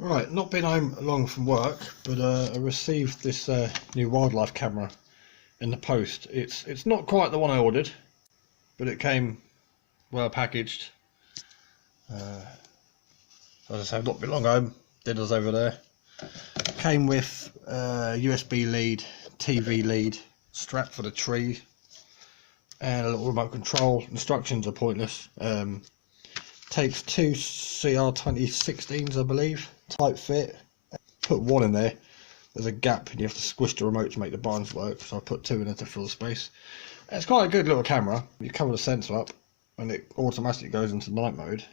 Right, not been home long from work, but I received this new wildlife camera in the post. It's not quite the one I ordered, but it came well packaged. As I say, I've not been long home. Dinner's over there. Came with USB lead, TV lead, strap for the tree, and a little remote control. Instructions are pointless. Takes two CR2016s, I believe, tight fit. Put one in there, there's a gap and you have to squish the remote to make the buttons work, so I put two in there to fill the space. It's quite a good little camera. You cover the sensor up and it automatically goes into night mode,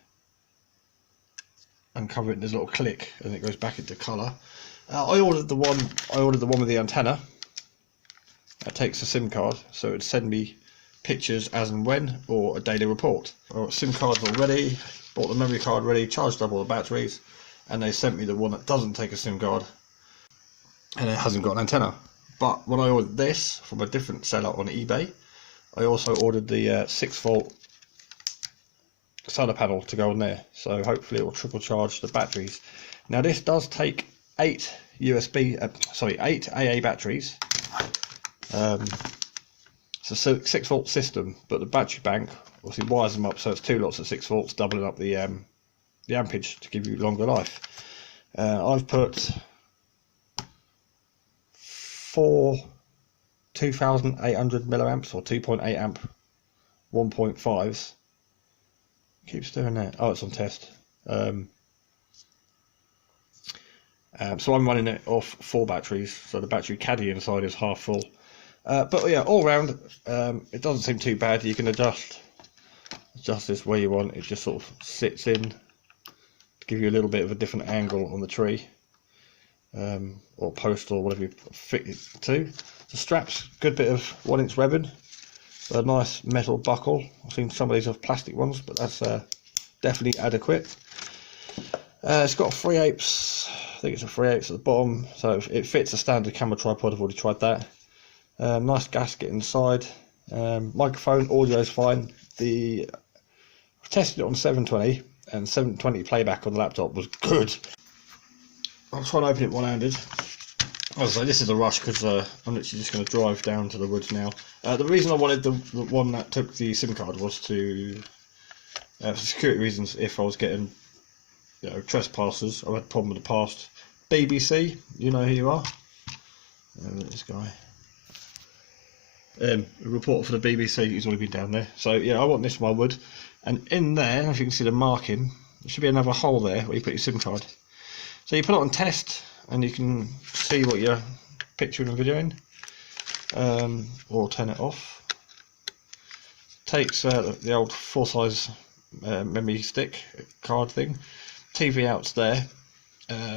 and cover it in this little click and it goes back into colour. I ordered the one with the antenna. That takes a SIM card, so it'd send me pictures as and when, or a daily report. SIM cards already, bought the memory card ready, charged up all the batteries, and they sent me the one that doesn't take a SIM card and it hasn't got an antenna. But when I ordered this from a different seller on eBay, I also ordered the 6-volt solar panel to go on there, so hopefully it will triple charge the batteries. Now this does take 8 AA batteries. It's a 6-volt system, but the battery bank obviously wires them up, so it's 2 lots of 6 volts, doubling up the ampage to give you longer life. I've put 4 2800 milliamps or 2.8 amp 1.5s. Keeps doing that. Oh, it's on test. So I'm running it off 4 batteries, so the battery caddy inside is half full. But yeah, all round, it doesn't seem too bad. You can adjust this where you want. It just sort of sits in to give you a little bit of a different angle on the tree, or post, or whatever you fit it to. The strap's a good bit of 1-inch webbing, a nice metal buckle. I've seen some of these have plastic ones, but that's definitely adequate. It's got a 3/8, I think it's a 3/8 at the bottom, so it fits a standard camera tripod. I've already tried that. Nice gasket inside. Microphone, audio is fine. I've tested it on 720, and 720 playback on the laptop was good. I'll try and open it one-handed. As I say, this is a rush because I'm literally just going to drive down to the woods now. The reason I wanted the one that took the SIM card was to, for security reasons, if I was getting trespassers. I've had a problem with the past. BBC, you know who you are. This guy. A reporter for the BBC, he's already been down there. So yeah, I want this one wood. And in there, if you can see the marking, there should be another hole there where you put your SIM card. So you put it on test and you can see what you're picturing and videoing, or turn it off. Takes the old 4-size memory stick card thing. TV out's there.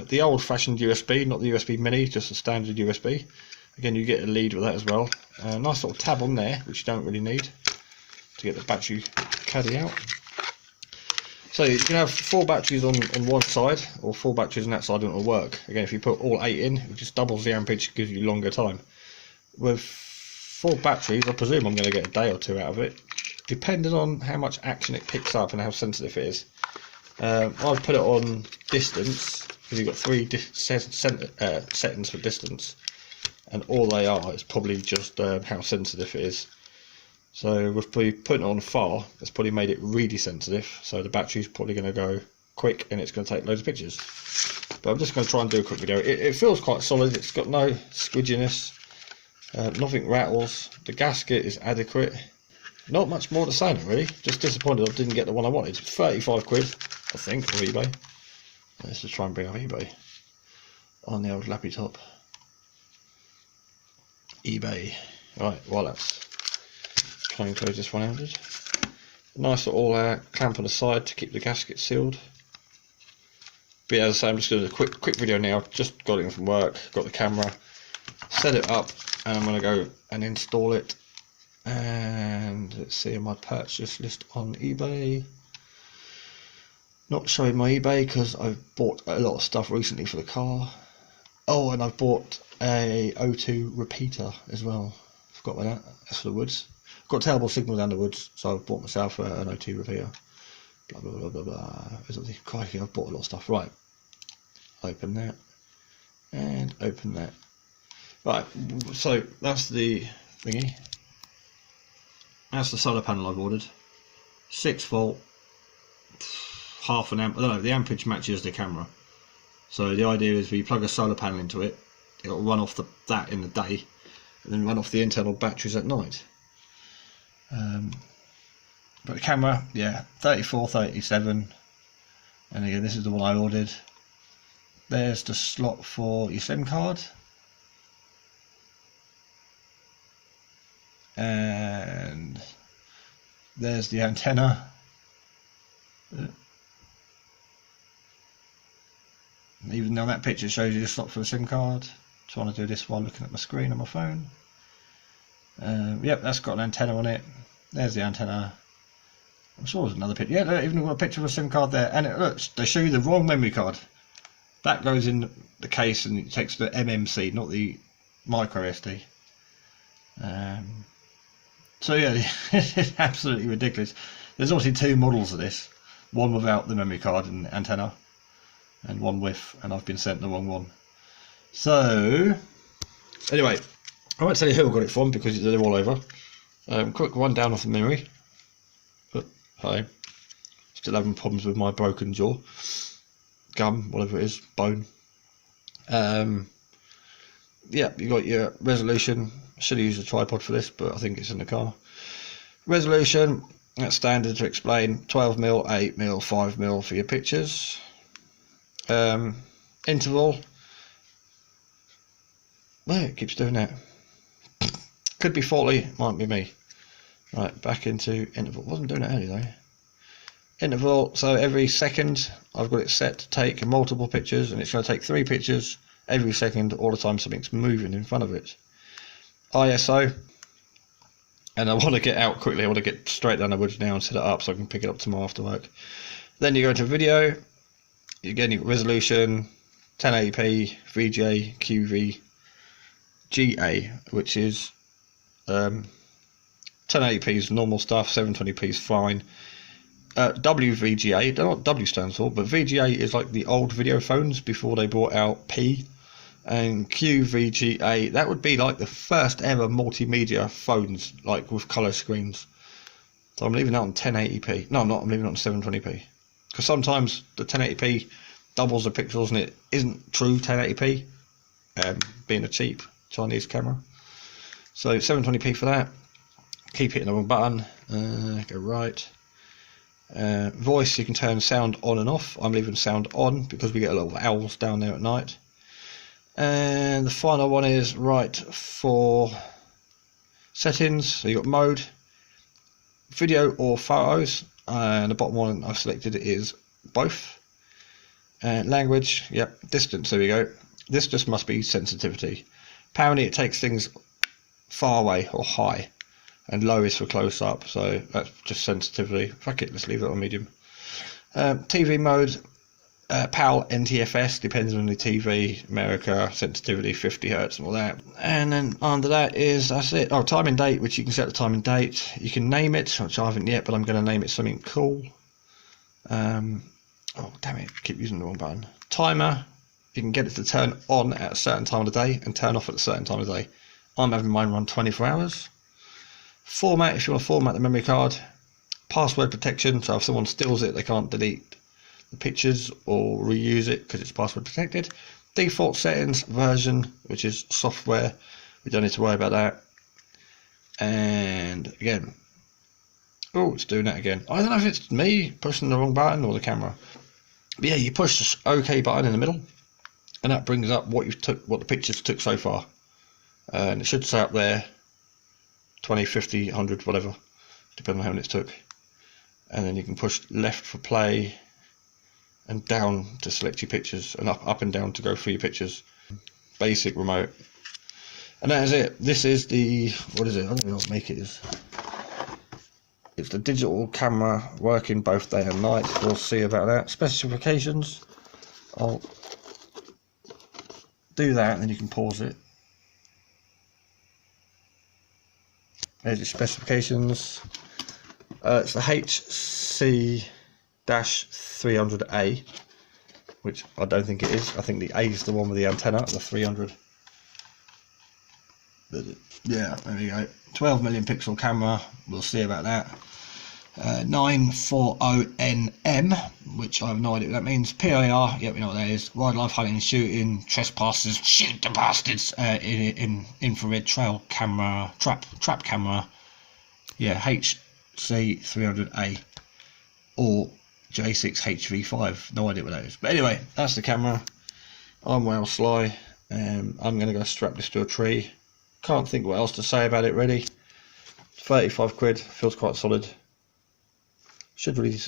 The old-fashioned USB, not the USB mini, just a standard USB. Again, you get a lead with that as well. Nice little tab on there, which you don't really need to get the battery caddy out. So you can have 4 batteries on one side, or 4 batteries on that side, and it'll work. Again, if you put all 8 in, it just doubles the ampage, gives you longer time. With 4 batteries, I presume I'm going to get a day or 2 out of it, depending on how much action it picks up and how sensitive it is. I've put it on distance, because you've got 3 settings for distance, and all they are is probably just how sensitive it is. So with putting it on far, it's probably made it really sensitive, so the battery's probably going to go quick and it's going to take loads of pictures. But I'm just going to try and do a quick video. It feels quite solid, it's got no squidginess, nothing rattles, the gasket is adequate. Not much more to say really, just disappointed I didn't get the one I wanted. 35 quid, I think, on eBay. Let's just try and bring up eBay on the old lappy top. eBay. Right, while that's try and close this 100. Nice little clamp on the side to keep the gasket sealed. But yeah, as I say, I'm just doing a quick video now. Just got it in from work, got the camera, set it up, and I'm going to go and install it. And let's see my purchase list on eBay. Not showing my eBay because I've bought a lot of stuff recently for the car. Oh, and I've bought a O2 repeater as well. Forgot about that. That's for the woods. I've got terrible signal down the woods, so I've bought myself an O2 repeater. Blah blah blah blah blah. Crikey, I've bought a lot of stuff. Right. open that, and open that. Right, so that's the thingy. That's the solar panel I've ordered. 6 volt, half an amp. I don't know, the amperage matches the camera. So the idea is we plug a solar panel into it, it'll run off that in the day, and then run off the internal batteries at night. But the camera, yeah, 3437, and again this is the one I ordered. There's the slot for your SIM card, and there's the antenna. Even though that picture shows you the slot for the SIM card, trying to do this while looking at my screen on my phone. Yep, that's got an antenna on it. There's the antenna. I'm sure there's another picture. Yeah, look, even got a picture of a SIM card there, and look, they show you the wrong memory card. That goes in the case and it takes the MMC, not the micro SD. So yeah, it's absolutely ridiculous. There's obviously 2 models of this, one without the memory card and antenna, and one with, and I've been sent the wrong one. So anyway, I won't tell you who I got it from because they're all over. Quick rundown of the memory. But hi, still having problems with my broken jaw, gum, whatever it is, bone. Yeah, you got your resolution. Should have used a tripod for this, but I think it's in the car. Resolution, that's standard to explain. 12mm, 8mm, 5mm for your pictures. Interval. Well, it keeps doing that. Could be 40, might be me. Right, back into interval. Wasn't doing it earlier though. Interval, so every second I've got it set to take multiple pictures, and it's going to take 3 pictures every second, all the time something's moving in front of it. ISO, and I want to get out quickly. I want to get straight down the woods now and set it up so I can pick it up tomorrow after work. Then you go into video. Again, you've got resolution, 1080p, VGA, QV, GA, which is 1080p is normal stuff, 720p is fine. WVGA, don't know what W stands for, but VGA is like the old video phones before they brought out P. And QVGA, that would be like the first ever multimedia phones, like with colour screens. So I'm leaving that on 1080p. No, I'm not, I'm leaving it on 720p. Because sometimes the 1080p doubles the pixels and it isn't true 1080p, being a cheap Chinese camera. So 720p for that. Keep hitting the wrong button. Go right. Voice, you can turn sound on and off. I'm leaving sound on because we get a lot of owls down there at night. And the final one is right for settings. So you've got mode, video or photos, and the bottom one I've selected is both. And language, yep, distance, there we go. This just must be sensitivity. Apparently it takes things far away or high, and low is for close up, so that's just sensitivity. Fuck it, let's leave it on medium. TV mode, PAL, NTFS, depends on the TV, America, sensitivity, 50 Hz and all that. And then under that is, that's it. Oh, time and date, which you can set the time and date. You can name it, which I haven't yet, but I'm going to name it something cool. Oh, damn it, keep using the wrong button. Timer, you can get it to turn on at a certain time of the day and turn off at a certain time of the day. I'm having mine run 24 hours. Format, if you want to format the memory card. Password protection, so if someone steals it, they can't delete the pictures or reuse it because it's password protected. Default settings, version, which is software, we don't need to worry about that. And again, oh, it's doing that again. I don't know if it's me pushing the wrong button or the camera. But yeah, you push the OK button in the middle, and that brings up what the pictures took so far. And it should say up there 20, 50, 100, whatever, depending on how many it took. And then you can push left for play and down to select your pictures, and up and down to go through your pictures. Basic remote. And that is it. This is the, what is it? I don't know what make it is. It's the digital camera working both day and night. We'll see about that. Specifications. I'll do that and then you can pause it. There's your specifications. It's the HC-300A. which I don't think it is. I think the A is the one with the antenna, the 300. But yeah, there we go. 12 million pixel camera, we'll see about that. 940NM, which I have no idea what that means. PIR, yeah, we know what that is. Wildlife hunting and shooting, trespassers, shoot the bastards. In infrared trail camera, trap camera. Yeah, HC-300A or J6HV5. No idea what that is. But anyway, that's the camera. I'm well sly. I'm going to go strap this to a tree. Can't think what else to say about it really. 35 quid, feels quite solid. Should really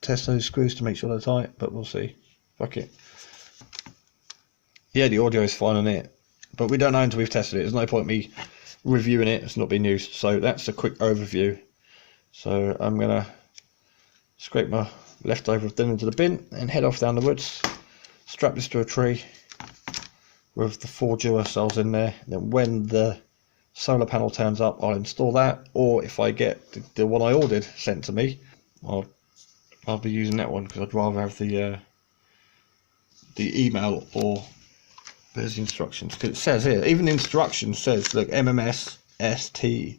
test those screws to make sure they're tight, but we'll see. Fuck it. Yeah, the audio is fine on it, but we don't know until we've tested it. There's no point me reviewing it, it's not been used. So that's a quick overview. So I'm going to scrape my leftover dinner into the bin and head off down the woods. Strap this to a tree with the 4 dual cells in there. Then when the solar panel turns up, I'll install that, or if I get the one I ordered sent to me, I'll be using that one, because I'd rather have the email, or there's the instructions, because it says here, even the instructions says, look, MMS SMTAP,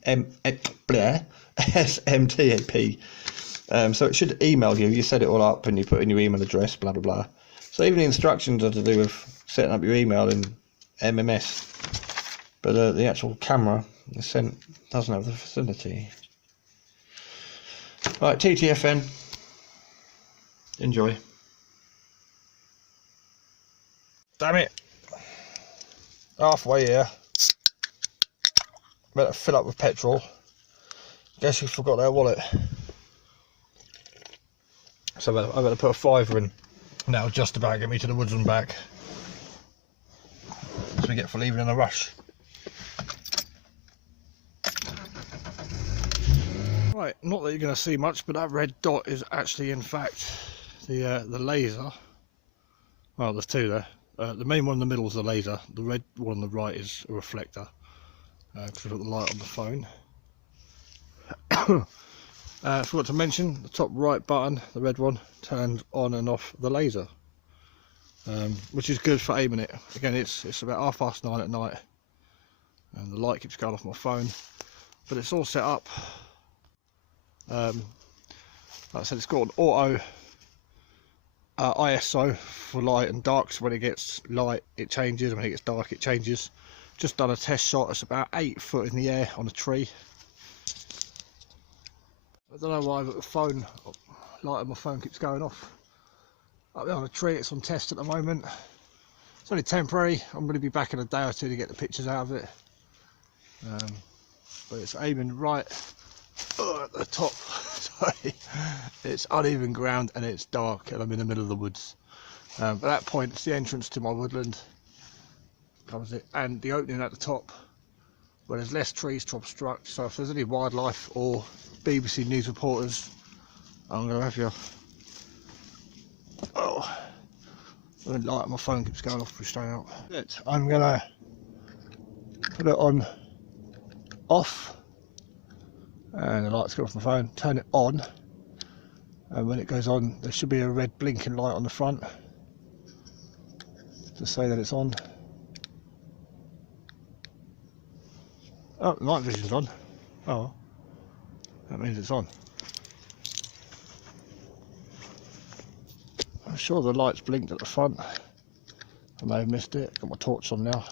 so it should email you. You set it all up and you put in your email address, blah blah blah. So even the instructions are to do with setting up your email in MMS. But the actual camera doesn't have the facility. Right, TTFN. Enjoy. Damn it. Halfway here. Better fill up with petrol. Guess you forgot their wallet. So I better put a £5 in. That'll just about get me to the woods and back. So we get for leaving in a rush. Right, not that you're going to see much, but that red dot is actually, in fact, the laser. Well, there's two there. The main one in the middle is the laser. The red one on the right is a reflector. Because we've got the light on the phone. Forgot to mention, the top right button, the red one, turns on and off the laser. Which is good for aiming it. Again, it's about 9:30 at night. And the light keeps going off my phone. But it's all set up. Like I said, it's got an auto ISO for light and dark, so when it gets light it changes, and when it gets dark it changes. Just done a test shot. It's about 8 foot in the air on a tree. I don't know why, but the phone, light on my phone keeps going off. Up there on a tree, it's on test at the moment. It's only temporary. I'm going to be back in a day or two to get the pictures out of it. But it's aiming right at the top. Sorry, it's uneven ground and it's dark, and I'm in the middle of the woods. At that point, it's the entrance to my woodland, covers it, and the opening at the top where there's less trees to obstruct. So if there's any wildlife or BBC News reporters, I'm going to have you. Oh, the light on my phone keeps going off straight out. I'm going to put it on off. And the light's going off my phone, turn it on, and when it goes on there should be a red blinking light on the front to say that it's on. Oh, night vision's on. Oh, that means it's on. I'm sure the light's blinked at the front. I may have missed it. Got my torch on now.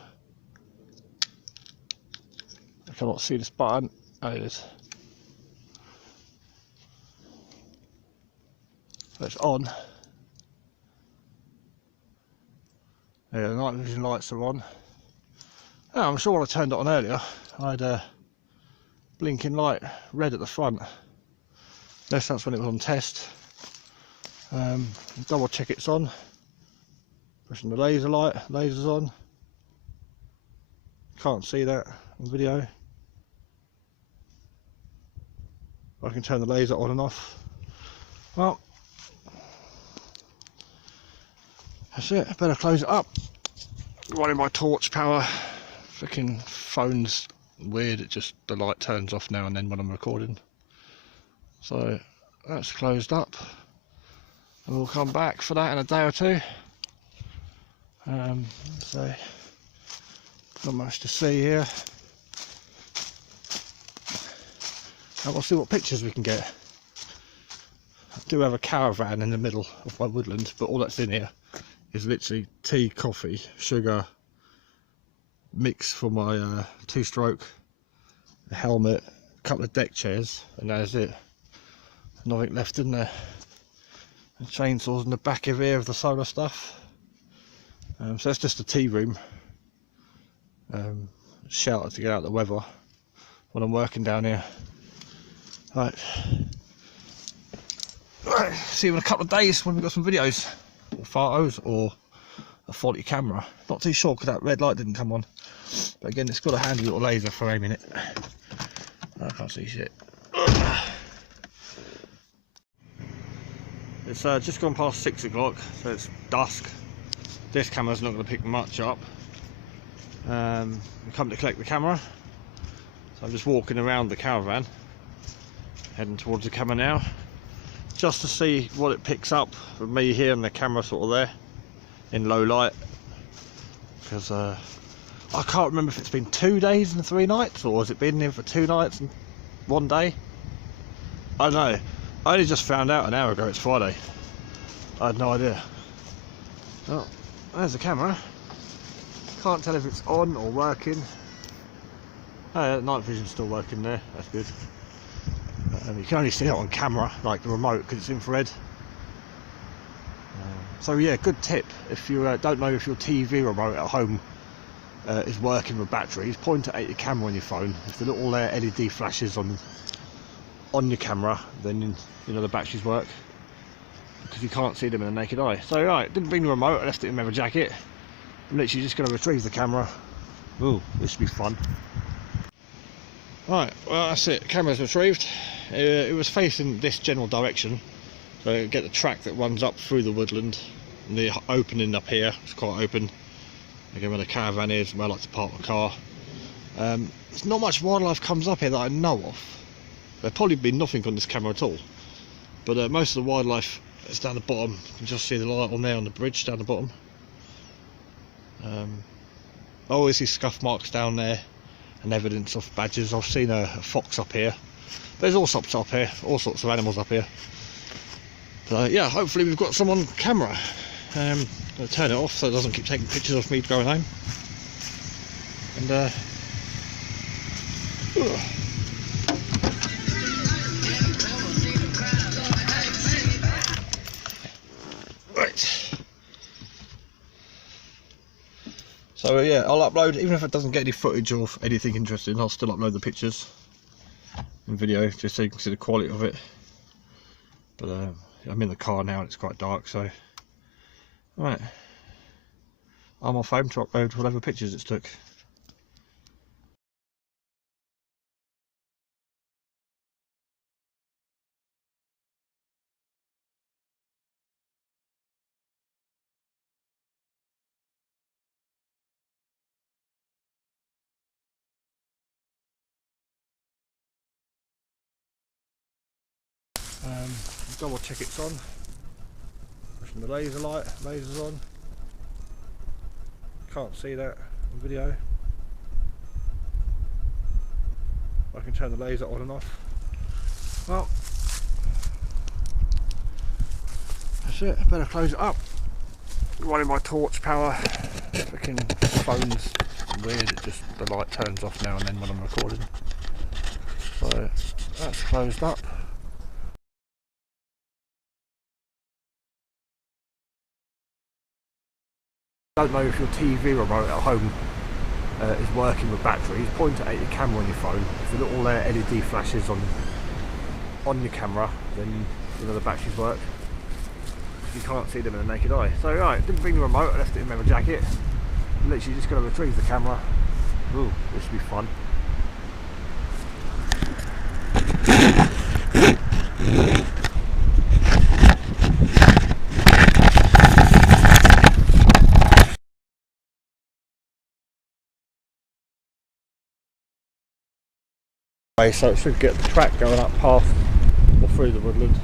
I cannot see this button. Oh, it is. So it's on. Yeah, the night vision lights are on. Oh, I'm sure when I turned it on earlier, I had a blinking light red at the front. Unless that's when it was on test. Double check it's on. Pushing the laser light, laser's on. Can't see that on video. I can turn the laser on and off. Well, that's it. I better close it up. Running my torch power. Freaking phone's weird. It just, the light turns off now and then when I'm recording. So that's closed up. and we'll come back for that in a day or two. So not much to see here, and we'll see what pictures we can get. I do have a caravan in the middle of my woodland, but all that's in here is literally tea, coffee, sugar, mix for my two-stroke, a helmet, a couple of deck chairs, and that's it. Nothing left in there. The chainsaws in the back of here of the solar stuff. So that's just a tea room. Shelter to get out of the weather when I'm working down here. Right. See you in a couple of days when we've got some videos or photos or a faulty camera. Not too sure because that red light didn't come on, but again it's got a handy little laser for aiming it. I can't see shit. It's just gone past 6 o'clock, so it's dusk. This camera's not going to pick much up. I'm come to collect the camera, so I'm just walking around the caravan, heading towards the camera now, just to see what it picks up with me here and the camera sort of there in low light, because I can't remember if it's been 2 days and 3 nights, or has it been here for 2 nights and 1 day. I don't know. I only just found out an hour ago it's Friday. I had no idea. Oh, there's the camera. Can't tell if it's on or working. Oh yeah, night vision's still working there, that's good. You can only see it on camera, like the remote, because it's infrared. So yeah, good tip. If you don't know if your TV remote at home is working with batteries, point it at your camera on your phone. If the little LED flashes on your camera, then you know the batteries work, because you can't see them in the naked eye. So right, didn't bring the remote, I left it in my jacket. I'm literally just going to retrieve the camera. Ooh, this should be fun. Right, well that's it, camera's retrieved. It was facing this general direction, so you get the track that runs up through the woodland, and the opening up here is quite open. Again, where the caravan is, where I like to park my car. There's not much wildlife comes up here that I know of. There'll probably be nothing on this camera at all, but most of the wildlife is down the bottom. You can just see the light on there on the bridge down the bottom. I always see scuff marks down there and evidence of badgers. I've seen a fox up here. There's all sorts up here, all sorts of animals up here. But yeah, hopefully we've got some on camera. I'll turn it off so it doesn't keep taking pictures of me going home. And right. So yeah, I'll upload, even if it doesn't get any footage of anything interesting, I'll still upload the pictures and video, just so you can see the quality of it. But I'm in the car now and it's quite dark, so right, I'm off home to upload whatever pictures it took. Double check it's on. Pushing the laser's on. Can't see that on video. I can turn the laser on and off. Well, that's it. I better close it up. Running my torch power. Freaking phone's weird. It just, the light turns off now and then when I'm recording. So that's closed up. Don't know if your TV remote at home is working with batteries, point it at your camera on your phone. If the little LED flashes on your camera, then you know the batteries work. You can't see them in the naked eye. So right, didn't bring the remote, I left it in my jacket. I'm literally just going to retrieve the camera. Ooh, this should be fun. So it should get the track going up past or through the woodland.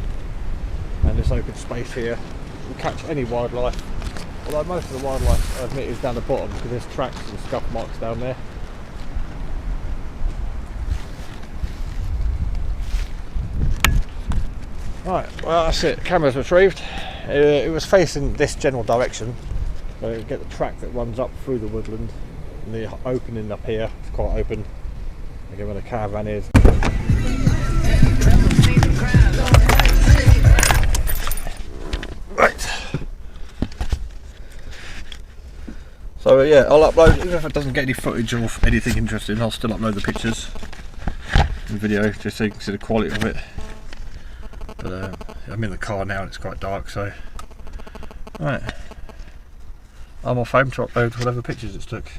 and this open space here will catch any wildlife. Although most of the wildlife, I admit, is down the bottom because there's tracks and scuff marks down there. Right, well that's it, camera's retrieved. It was facing this general direction, but you get the track that runs up through the woodland, and the opening up here, it's quite open, again where the caravan is. Right. So yeah, I'll upload, even if it doesn't get any footage of anything interesting, I'll still upload the pictures and video just so you can see the quality of it. But I'm in the car now and it's quite dark, so right, I'm off home to upload whatever pictures it took.